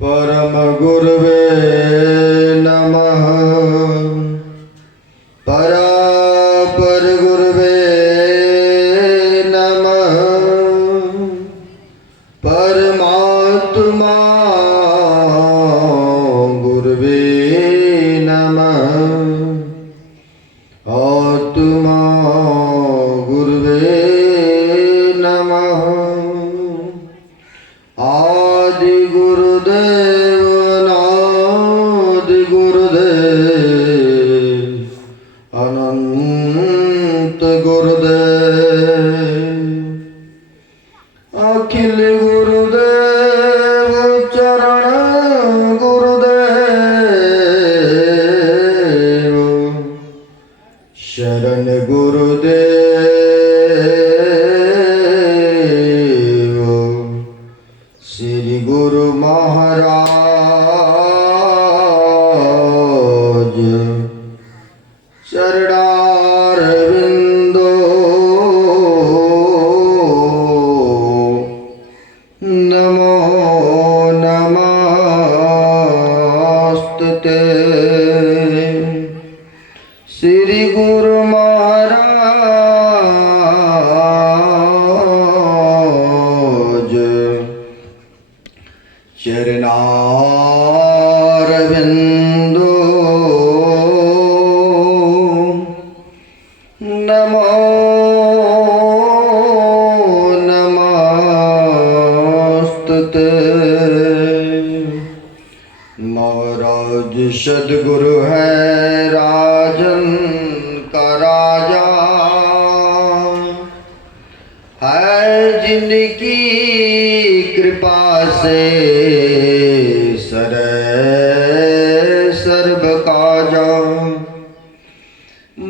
परम गुरुवे नमः। परापर गुरुवे नमः। परमात्मा गुरुवे नमः। आत्मा गुरुवे नमः। आदि गुरुदेव अनादि गुरुदेव अनंत गुरुदेव। अखिल गुरुदेव चरण गुरुदेव शरण गुरुदेव। श्री गुरु महाराज चरणारविंदो नमो नमस्ते। श्री गुरु महाराज चरणारविंदो नमो नमस्ते। महाराज सद्गुरु है राजन का राजा, है जिनकी कृपा से सरे सर्व काजा।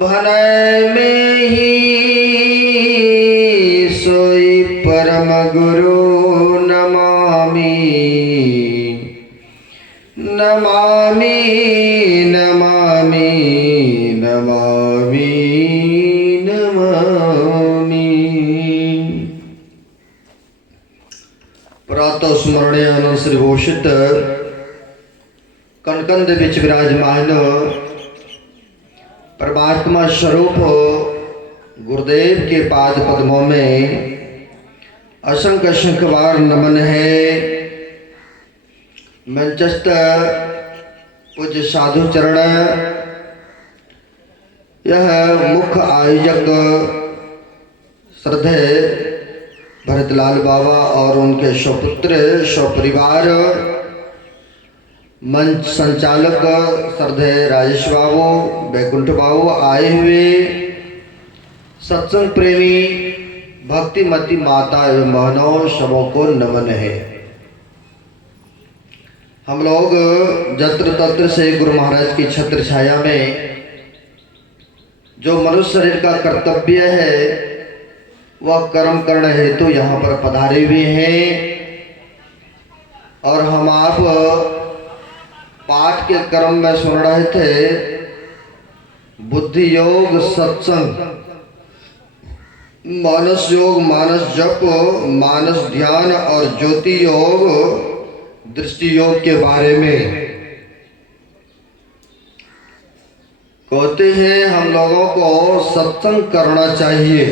भनै में ही सोई परम गुरु नमामि नमामि नमामि नमामि नमामि। प्रातः स्मरणीय श्री भूषित कनकंद बिच विराजमान परमात्मा स्वरूप गुरुदेव के पाद पद्मों में असंख्य असंख्य बार नमन है। मंचस्थ पूज्य साधु चरण, यह मुख्य आयोजक श्रद्धेय भरतलाल बाबा और उनके स्वपुत्र स्वपरिवार, मंच संचालक श्रद्धेय राजेश बाबू, बैकुंठ बाबू, आए हुए सत्संग प्रेमी भक्तिमती माता एवं बहनों सबों को नमन है। हम लोग जत्र तत्र से गुरु महाराज की छत्र छाया में जो मनुष्य शरीर का कर्तव्य है वह कर्म करने हेतु यहाँ पर पधारे हुए हैं। और हम आप पाठ के क्रम में सुन रहे थे बुद्धि योग, सत्संग, मानस योग, मानस जप, मानस ध्यान और ज्योति योग, दृष्टि योग के बारे में। कहते हैं हम लोगों को सत्संग करना चाहिए।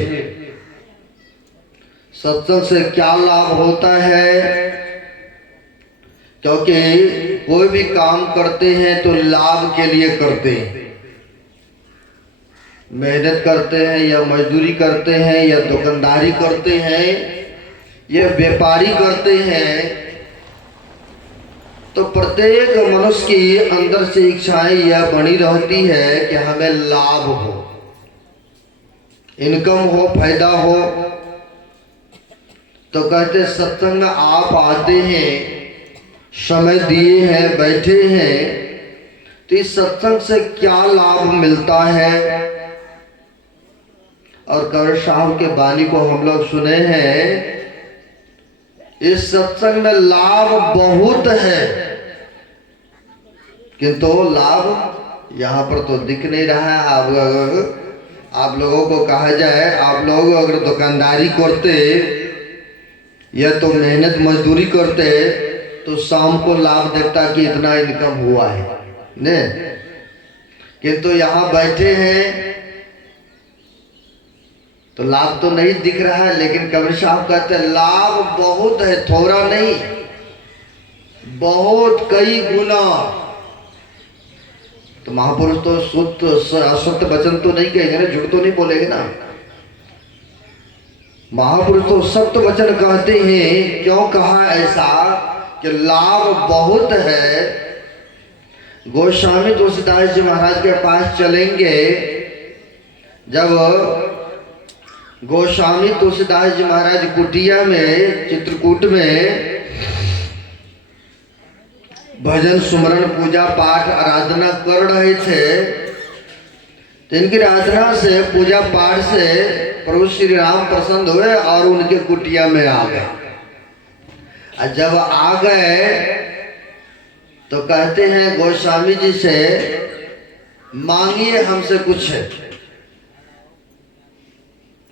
सत्संग से क्या लाभ होता है? क्योंकि कोई भी काम करते हैं तो लाभ के लिए करते हैं। मेहनत करते हैं या मजदूरी करते हैं या दुकानदारी करते हैं या व्यापारी करते हैं, तो प्रत्येक मनुष्य की अंदर से इच्छाएं यह बनी रहती है कि हमें लाभ हो, इनकम हो, फायदा हो। तो कहते सत्संग आप आते हैं, समय दिए हैं, बैठे हैं, तो इस सत्संग से क्या लाभ मिलता है? और कबीर साहब के वाणी को हम लोग सुने हैं, इस सत्संग में लाभ बहुत है, किंतु लाभ यहाँ पर तो दिख नहीं रहा है। आप लोगों को कहा जाए, आप लोग अगर दुकानदारी करते या तो मेहनत मजदूरी करते तो शाम को लाभ देखता कि इतना इनकम हुआ है ने, किंतु यहाँ बैठे हैं तो लाभ तो नहीं दिख रहा है, लेकिन कबीर साहब कहते हैं लाभ बहुत है, थोड़ा नहीं, बहुत कई गुना। तो महापुरुष तो शुद्ध असत्य वचन तो नहीं कहेंगे ना, झूठ तो नहीं बोलेंगे ना। महापुरुष तो सत्य वचन कहते हैं। क्यों कहा ऐसा कि लाभ बहुत है। गोस्वामी तुलसीदास जी महाराज के पास चलेंगे। जब गोस्वामी तुलसीदास जी महाराज कुटिया में, चित्रकूट में भजन सुमरन पूजा पाठ आराधना कर रहे थे, तो इनकी आराधना से, पूजा पाठ से प्रभु श्री राम प्रसन्न हुए और उनके कुटिया में आ गए। और जब आ गए तो कहते हैं गोस्वामी जी से, मांगिए हमसे कुछ।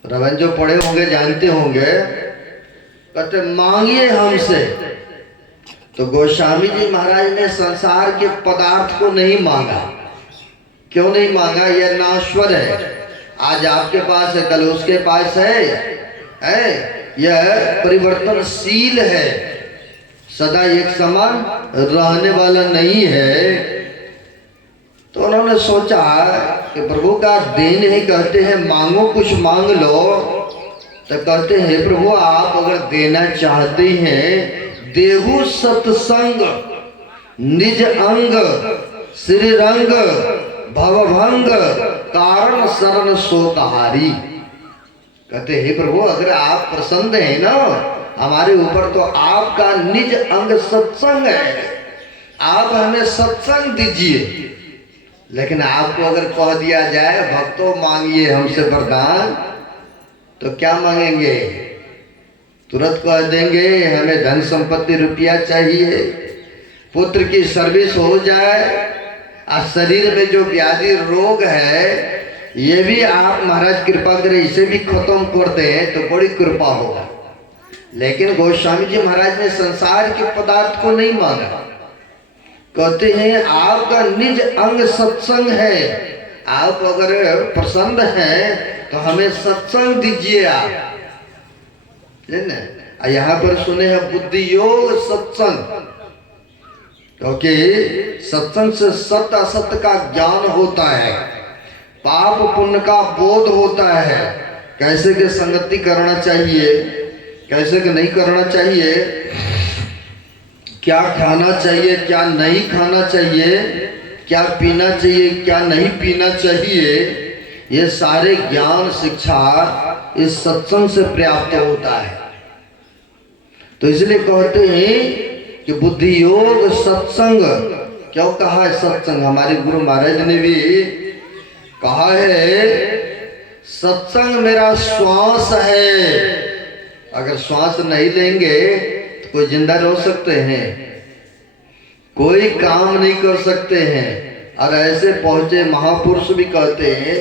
रवन जो पढ़े होंगे जानते होंगे, कहते मांगिए हमसे। तो गोस्वामी जी महाराज ने संसार के पदार्थ को नहीं मांगा। क्यों नहीं मांगा? यह नाश्वर है। आज आपके पास है, कल उसके पास है। यह परिवर्तनशील है, सदा एक समान रहने वाला नहीं है। तो उन्होंने सोचा कि प्रभु का देन ही कहते हैं मांगो कुछ मांग लो। तो कहते हैं प्रभु आप अगर देना चाहते हैं, देहु सत्संग निज अंग श्री रंग भवभंग कारण शरण सोतहारी। कहते हे प्रभु अगर आप प्रसन्न हैं ना हमारे ऊपर, तो आपका निज अंग सत्संग है, आप हमें सत्संग दीजिए। लेकिन आपको अगर कह दिया जाए भक्तों मांगिए हमसे वरदान, तो क्या मांगेंगे? तुरंत कह देंगे हमें धन संपत्ति रुपया चाहिए, पुत्र की सर्विस हो जाए, और शरीर में जो व्याधि रोग है ये भी आप महाराज कृपा करें इसे भी खत्म कर दें तो बड़ी कृपा होगा। लेकिन गोस्वामी जी महाराज ने संसार के पदार्थ को नहीं मांगा। कहते हैं आपका निज अंग सत्संग है, आप अगर प्रसन्न हैं तो हमें सत्संग दीजिए आप। यहाँ पर सुने हैं बुद्धि योग सत्संग, क्योंकि सत्संग से सत्य असत्य का ज्ञान होता है, पाप पुण्य का बोध होता है, कैसे के संगति करना चाहिए, कैसे के नहीं करना चाहिए, क्या खाना चाहिए क्या नहीं खाना चाहिए, क्या पीना चाहिए क्या नहीं पीना चाहिए, ये सारे ज्ञान शिक्षा इस सत्संग से प्राप्त होता है। तो इसलिए कहते हैं कि बुद्धि योग सत्संग। क्यों कहा है सत्संग? हमारे गुरु महाराज ने भी कहा है सत्संग मेरा श्वास है। अगर श्वास नहीं लेंगे तो कोई जिंदा रह सकते हैं, कोई काम नहीं कर सकते हैं। और ऐसे पहुंचे महापुरुष भी कहते हैं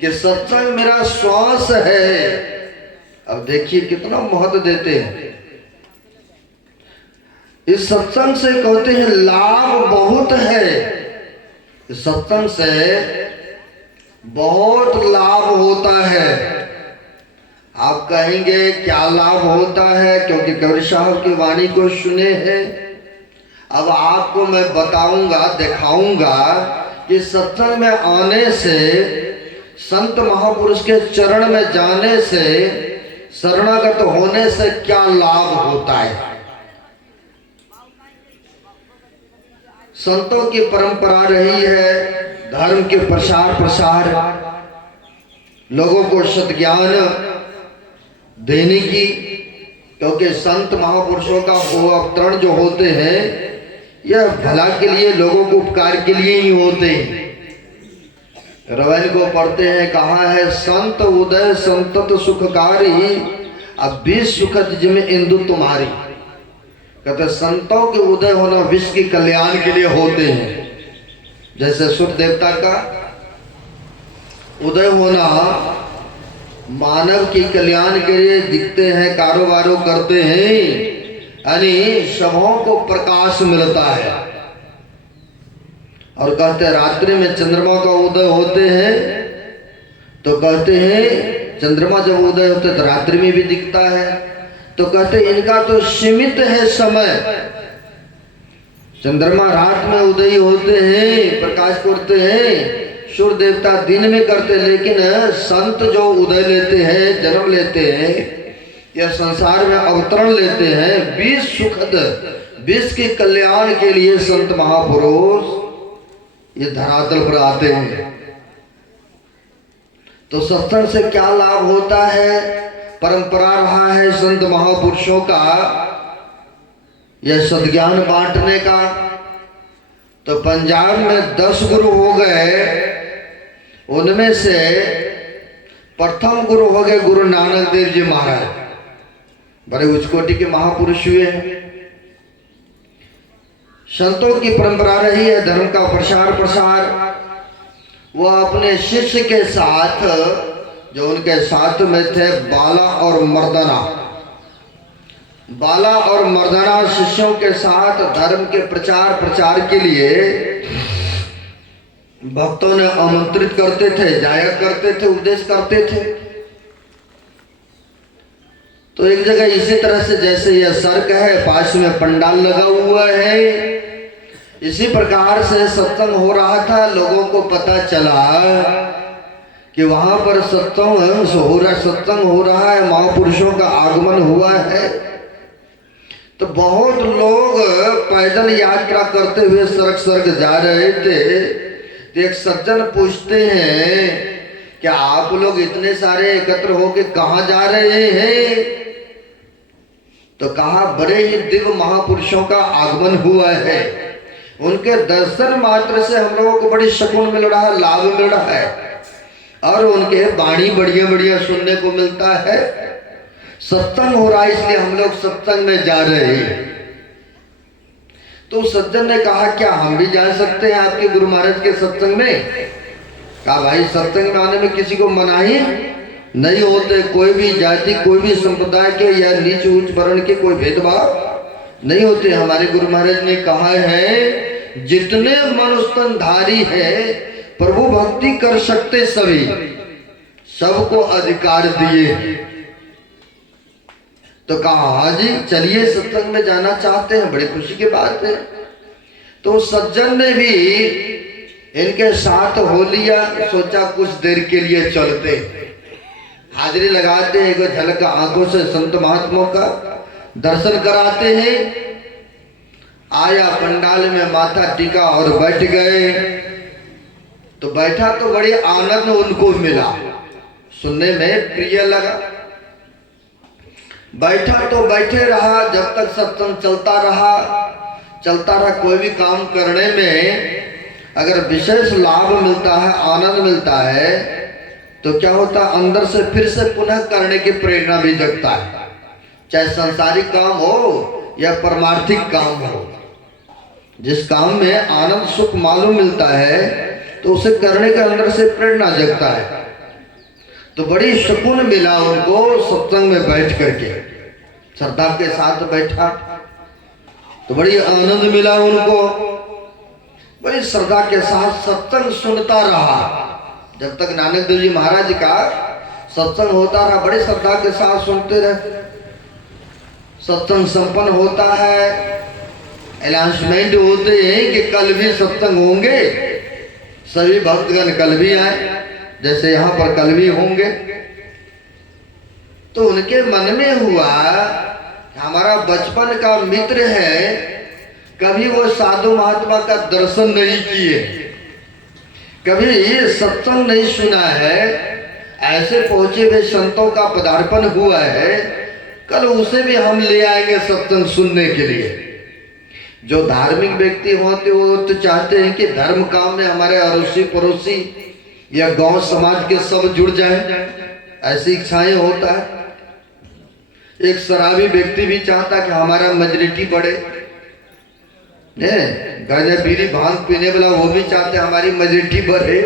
कि सत्संग मेरा श्वास है। अब देखिए कितना महत्व देते हैं इस सत्संग से। कहते हैं लाभ बहुत है, इस सत्संग से बहुत लाभ होता है। आप कहेंगे क्या लाभ होता है? क्योंकि कबीर साहब की वाणी को सुने हैं। अब आपको मैं बताऊंगा, दिखाऊंगा कि सत्संग में आने से, संत महापुरुष के चरण में जाने से, शरणागत होने से क्या लाभ होता है। संतों की परंपरा रही है धर्म के प्रसार लोगों को सद्ज्ञान देने की, क्योंकि संत महापुरुषों का अवतरण जो होते हैं यह भला के लिए, लोगों को उपकार के लिए ही होते हैं। रवैन को पढ़ते हैं, कहा है संत उदय संतत सुखकारी, अब विष सुखद जिम इंदु तुम्हारी। कहते संतों के उदय होना विश्व के कल्याण के लिए होते हैं। जैसे सूर्य देवता का उदय होना मानव के कल्याण के लिए दिखते हैं, कारोबारों करते हैं, यानी सबों को प्रकाश मिलता है। और कहते हैं रात्रि में चंद्रमा का उदय होते हैं, तो कहते हैं चंद्रमा जब उदय होते तो रात्रि में भी दिखता है, तो कहते हैं इनका तो सीमित है समय। चंद्रमा रात में उदय होते हैं, प्रकाश करते हैं, सूर्य देवता दिन में करते, लेकिन संत जो उदय लेते हैं, जन्म लेते हैं या संसार में अवतरण लेते हैं, विश्व सुखद विश्व के कल्याण के लिए संत महापुरुष ये धरातल पर आते हैं। तो सत्संग से क्या लाभ होता है? परंपरा रहा है संत महापुरुषों का यह सद्ज्ञान बांटने का। तो पंजाब में 10 गुरु हो गए, उनमें से प्रथम गुरु हो गए गुरु नानक देव जी महाराज, बड़े उच्च कोटि के महापुरुष हुए हैं। संतों की परंपरा रही है धर्म का प्रसार। वह अपने शिष्य के साथ, जो उनके साथ में थे बाला और मर्दाना शिष्यों के साथ धर्म के प्रचार के लिए भक्तों ने आमंत्रित करते थे, जाया करते थे, उपदेश करते थे। तो एक जगह इसी तरह से जैसे यह सड़क है, पास में पंडाल लगा हुआ है, इसी प्रकार से सत्संग हो रहा था। लोगों को पता चला कि वहां पर सत्संग हो रहा है, महापुरुषों का आगमन हुआ है। तो बहुत लोग पैदल यात्रा करते हुए सड़क जा रहे थे। तो एक सज्जन पूछते हैं कि आप लोग इतने सारे एकत्र होके कहाँ जा रहे हैं? तो कहा बड़े ही दिव्य महापुरुषों का आगमन हुआ है, उनके दर्शन मात्र से हम लोगों को बड़ी सुकून मिल रहा है, लाभ मिल रहा है, और उनके वाणी बढ़िया सुनने को मिलता है। सत्संग हो रहा है, इसलिए हम लोग सत्संग में जा रहे हैं। तो सज्जन ने कहा क्या हम भी जा सकते हैं आपके गुरु महाराज के सत्संग में? कहा भाई सत्संग में आने में किसी को मनाही नहीं होते। कोई भी जाति, कोई भी संप्रदाय के या नीच उच्च वर्ण के कोई भेदभाव नहीं होते। हमारे गुरु महाराज ने कहा है जितने मनुष्यधारी है प्रभु भक्ति कर सकते सभी, सबको अधिकार दिए। तो कहा हाँ जी चलिए सत्संग में जाना चाहते हैं, बड़ी खुशी की बात है। तो सज्जन ने भी इनके साथ हो लिया, सोचा कुछ देर के लिए चलते, हाजिरी लगाते हैं, एक झलक आंखों से संत महात्माओं का दर्शन कराते हैं। आया पंडाल में माथा टीका और बैठ गए। तो बैठा तो बड़ी आनंद उनको मिला, सुनने में प्रिय लगा। बैठा तो बैठे रहा, जब तक सत्संग चलता रहा। कोई भी काम करने में अगर विशेष लाभ मिलता है, आनंद मिलता है, तो क्या होता है अंदर से फिर से पुनः करने की प्रेरणा भी जगता है। चाहे सांसारिक काम हो या परमार्थिक काम हो, जिस काम में आनंद सुख मालूम मिलता है तो उसे करने के अंदर से प्रेरणा जगता है। तो बड़ी सुकून मिला उनको सत्संग में बैठ करके, श्रद्धा के साथ बैठा तो बड़ी आनंद मिला उनको। बड़ी श्रद्धा के साथ सत्संग सुनता रहा, जब तक नानक देव जी महाराज का सत्संग होता रहा, बड़ी श्रद्धा के साथ सुनते रहे। सत्संग संपन्न होता है, अनाउंसमेंट होते हैं कि कल भी सत्संग होंगे, सभी भक्तगण कल भी आए, जैसे यहाँ पर कल भी होंगे। तो उनके मन में हुआ हमारा बचपन का मित्र है, कभी वो साधु महात्मा का दर्शन नहीं किए, कभी ये सत्संग नहीं सुना है, ऐसे पहुंचे हुए संतों का पदार्पण हुआ है, कल उसे भी हम ले आएंगे सत्संग सुनने के लिए। जो धार्मिक व्यक्ति होते वो तो चाहते हैं कि धर्म काम में हमारे अड़ोसी पड़ोसी या गांव समाज के सब जुड़ जाएं, ऐसी इच्छाएं होता है। एक शराबी व्यक्ति भी चाहता कि हमारा मेजॉरिटी बढ़े, गांजा बीड़ी भांग पीने वाला वो भी चाहते हमारी मेजॉरिटी बढ़े।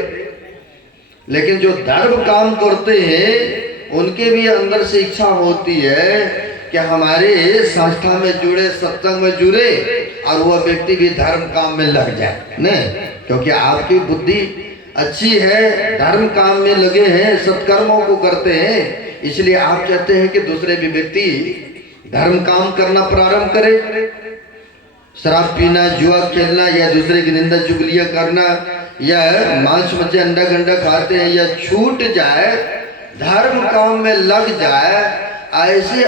लेकिन जो धर्म काम करते हैं उनके भी अंदर से इच्छा होती है कि हमारे संस्था में जुड़े, सत्संग में जुड़े और वह व्यक्ति भी धर्म काम में लग जाए न, क्योंकि आपकी बुद्धि अच्छी है, धर्म काम में लगे हैं, सत्कर्मों को करते हैं, इसलिए आप चाहते हैं कि दूसरे भी व्यक्ति धर्म काम करना प्रारंभ करे। शराब पीना, जुआ खेलना या दूसरे की निंदा चुगलियां करना या मांस मच्छी अंडा गंडा खाते हैं या छूट जाए, धर्म काम में लग जाए, ऐसे